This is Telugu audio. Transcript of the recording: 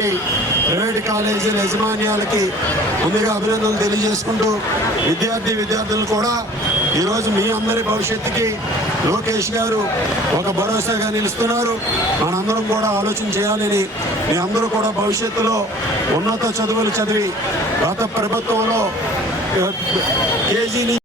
చేస్తున్నటువంటి ప్రైవేట్ కాలేజీల యాజమాన్యాలకి ముందుగా అభినందనలు తెలియజేసుకుంటూ విద్యార్థులు కూడా ఈరోజు మీ అందరి భవిష్యత్తుకి లోకేష్ గారు ఒక భరోసాగా నిలుస్తున్నారు. మనందరం కూడా ఆలోచన చేయాలని, మీ అందరూ కూడా భవిష్యత్తులో ఉన్నత చదువులు చదివి గత ప్రభుత్వంలో కేజీ